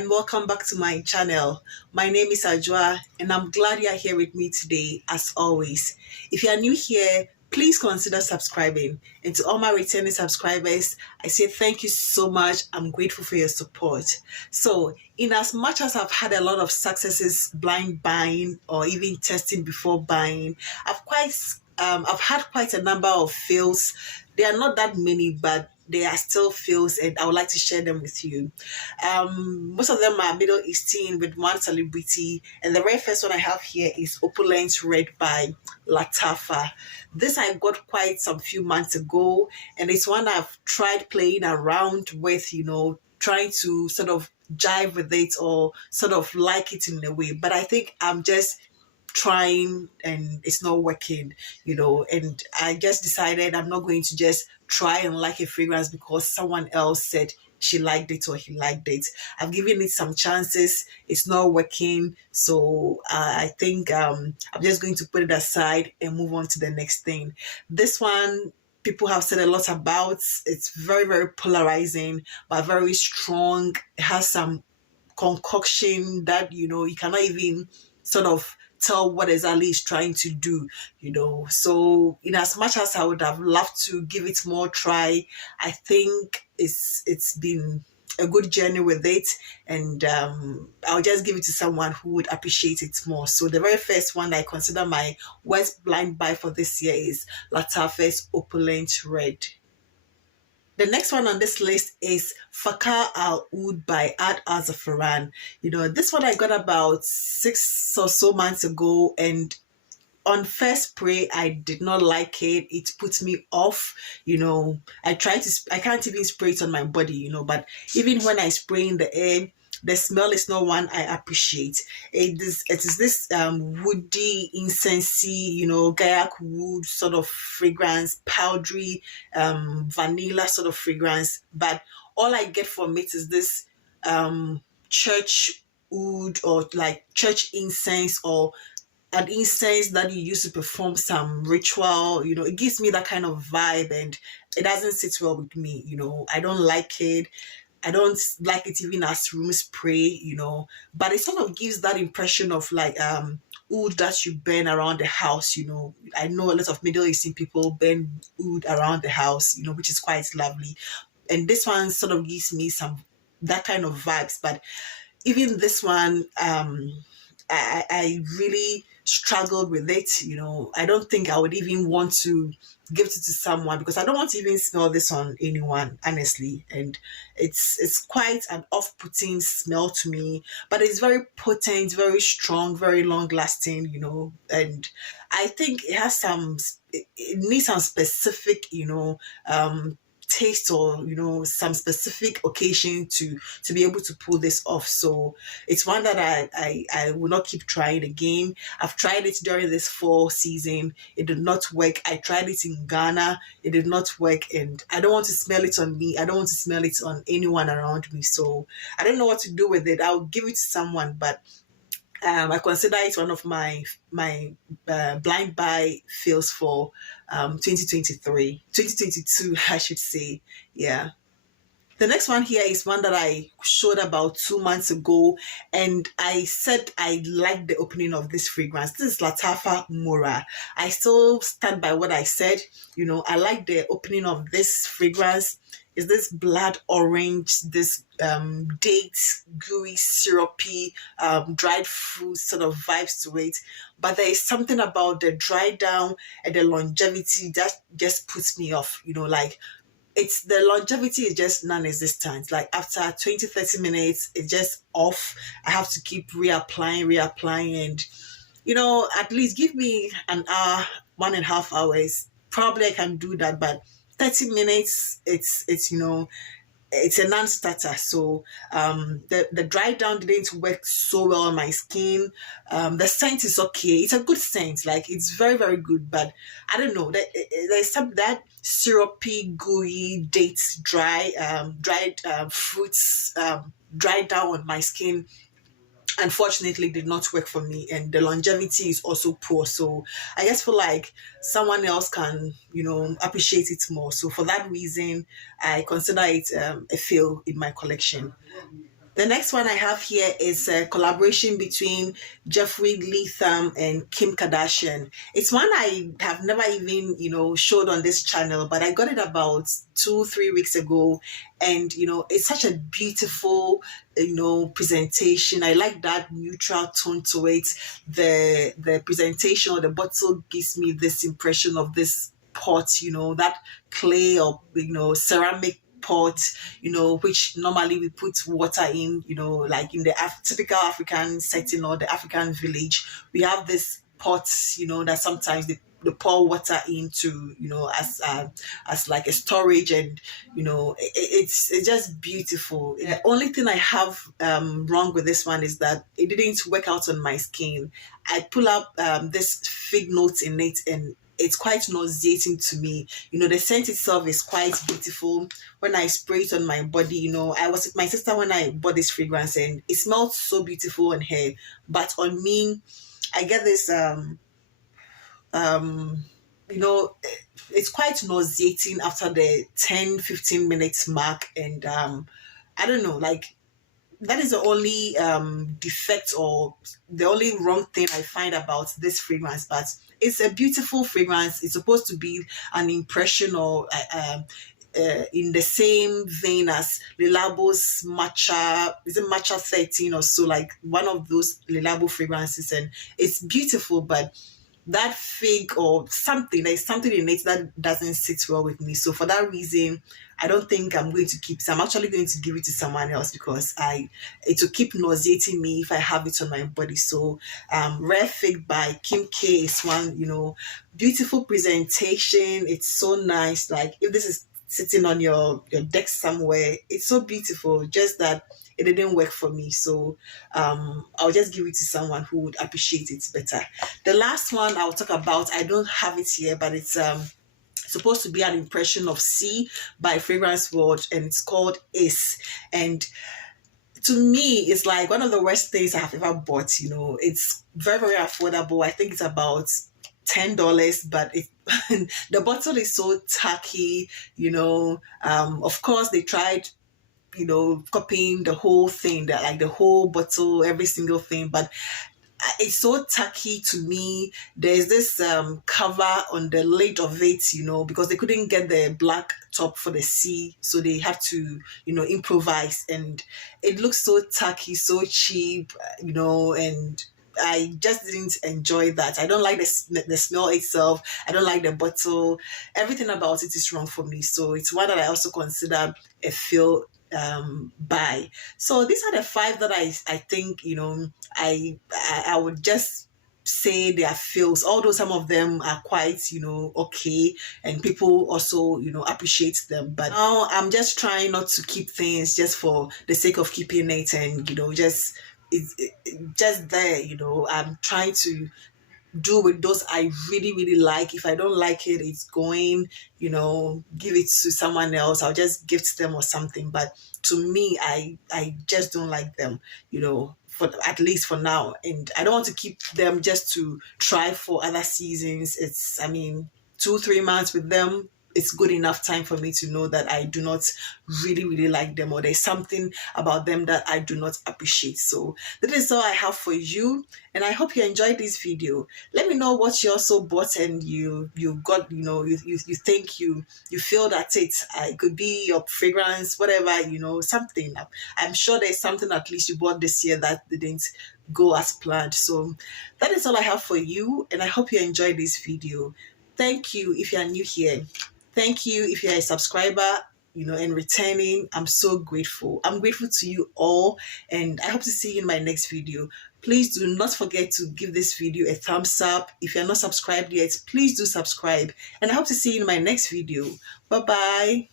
and welcome back to my channel. My name is Ajwa and I'm glad you're here with me today as always. If you are new here, please consider subscribing. And to all my returning subscribers, I say thank you so much. I'm grateful for your support. So in as much as I've had a lot of successes blind buying or even testing before buying, I've had quite a number of fails. They are not that many, but they are still fails, and I would like to share them with you. Most of them are Middle Eastern with one celebrity, and the very first one I have here is Oppo Lens Red by Latafa. This I got quite some few months ago, and it's one I've tried playing around with, trying to sort of jive with it or sort of like it in a way. But I think I'm just trying and it's not working, and I just decided I'm not going to just try and like a fragrance because someone else said she liked it or he liked it. I've given it some chances, it's not working, so I think I'm just going to put it aside and move on to the next thing. This one people have said a lot about. It's very, very polarizing but very strong. It has some concoction that you cannot even sort of tell what exactly it's trying to do. So in as much as I would have loved to give it more try, I think it's been a good journey with it, and I'll just give it to someone who would appreciate it more. So the very first one I consider my worst blind buy for this year is Latafe's Opulent Red. The next one on this list is Fakar Al Oud by Ad Isafaran. This one I got about 6 or so months ago, and on first spray I did not like it. It put me off. I can't even spray it on my body, but even when I spray in the air, the smell is not one I appreciate. It is this woody, incensey, gaiac wood sort of fragrance, powdery, vanilla sort of fragrance. But all I get from it is this church wood or like church incense or an incense that you use to perform some ritual. It gives me that kind of vibe, and it doesn't sit well with me. I don't like it. I don't like it even as room spray, but it sort of gives that impression of like oud that you burn around the house. I know a lot of Middle Eastern people burn oud around the house, which is quite lovely. And this one sort of gives me some that kind of vibes. But even this one, I really struggled with it. I don't think I would even want to give it to someone because I don't want to even smell this on anyone, honestly. And it's quite an off-putting smell to me, but it's very potent, very strong, very long-lasting. And I think it has it needs some specific, taste or some specific occasion to be able to pull this off. So it's one that I will not keep trying again. I've tried it during this fall season, it did not work. I tried it in Ghana, it did not work, and I don't want to smell it on me, I don't want to smell it on anyone around me. So I don't know what to do with it. I'll give it to someone, but I consider it one of my blind buy fails for 2022, I should say. Yeah. The next one here is one that I showed about 2 months ago, and I said I liked the opening of this fragrance. This is Latafa Mora. I still stand by what I said. I like the opening of this fragrance. Is this blood orange, this date, gooey, syrupy, dried fruit sort of vibes to it. But there is something about the dry down and the longevity that just puts me off. It's the longevity is just non-existent. Like after 20-30 minutes, it's just off. I have to keep reapplying, and at least give me an hour, 1.5 hours. Probably I can do that, but 30 minutes, it's it's a non-starter. So the dry down didn't work so well on my skin. The scent is okay. It's a good scent. Like it's very, very good. But I don't know. There's some that syrupy, gooey, dates, dried fruits, dried down on my skin. Unfortunately did not work for me, and the longevity is also poor. So I just feel like someone else can appreciate it more. So for that reason I consider it a fail in my collection. The next one I have here is a collaboration between Jeffrey Leatham and Kim Kardashian. It's one I have never even, showed on this channel, but I got it about 2-3 weeks ago. And, it's such a beautiful, presentation. I like that neutral tone to it. The presentation or the bottle gives me this impression of this pot, that clay or, ceramic pot, which normally we put water in, like in the typical African setting or the African village. We have this pots, that sometimes they pour water into, as like a storage, and it's just beautiful. The only thing I have wrong with this one is that it didn't work out on my skin. I pull up this fig note in it, and it's quite nauseating to me. The scent itself is quite beautiful. When I spray it on my body, I was with my sister when I bought this fragrance, and it smelled so beautiful on her. But on me, I get this, it's quite nauseating after the 10-15 minutes mark. And I don't know, like, that is the only defect or the only wrong thing I find about this fragrance. But it's a beautiful fragrance. It's supposed to be an impression or in the same vein as Le Labo's matcha, is it matcha 13 or so, like one of those Le Labo fragrances, and it's beautiful. But that fig or something, there's something in it that doesn't sit well with me. So for that reason, I don't think I'm going to keep it. I'm actually going to give it to someone else, because it will keep nauseating me if I have it on my body. So Rare Fig by Kim K is one, beautiful presentation. It's so nice. Like, if this is sitting on your deck somewhere, it's so beautiful. Just that it didn't work for me. So I'll just give it to someone who would appreciate it better. The last one I'll talk about, I don't have it here, but it's supposed to be an impression of sea by Fragrance World, and it's called Ace. And to me, it's like one of the worst things I have ever bought. It's very, very affordable. I think it's about $10, but the bottle is so tacky. Of course they tried copying the whole thing, that like the whole bottle, every single thing, but it's so tacky to me. There's this cover on the lid of it, because they couldn't get the black top for the C, so they had to improvise, and it looks so tacky, so cheap, and I just didn't enjoy that. I don't like the smell itself. I don't like the bottle. Everything about it is wrong for me. So it's one that I also consider a fail buy. So these are the 5 that I think I would just say they are fails. Although some of them are quite okay, and people also appreciate them. But now I'm just trying not to keep things just for the sake of keeping it, and just it's just there. I'm trying to do with those I really, really like. If I don't like it, it's going, give it to someone else. I'll just gift them or something. But to me, I just don't like them, for at least for now. And I don't want to keep them just to try for other seasons. 2-3 months with them, it's good enough time for me to know that I do not really, really like them, or there's something about them that I do not appreciate. So that is all I have for you, and I hope you enjoyed this video. Let me know what you also bought and you got, you think you feel that it could be your fragrance, whatever, something. I'm sure there's something at least you bought this year that didn't go as planned. So that is all I have for you, and I hope you enjoyed this video. Thank you if you are new here. Thank you if you're a subscriber, and returning. I'm so grateful. I'm grateful to you all, and I hope to see you in my next video. Please do not forget to give this video a thumbs up. If you're not subscribed yet, please do subscribe, and I hope to see you in my next video. Bye-bye.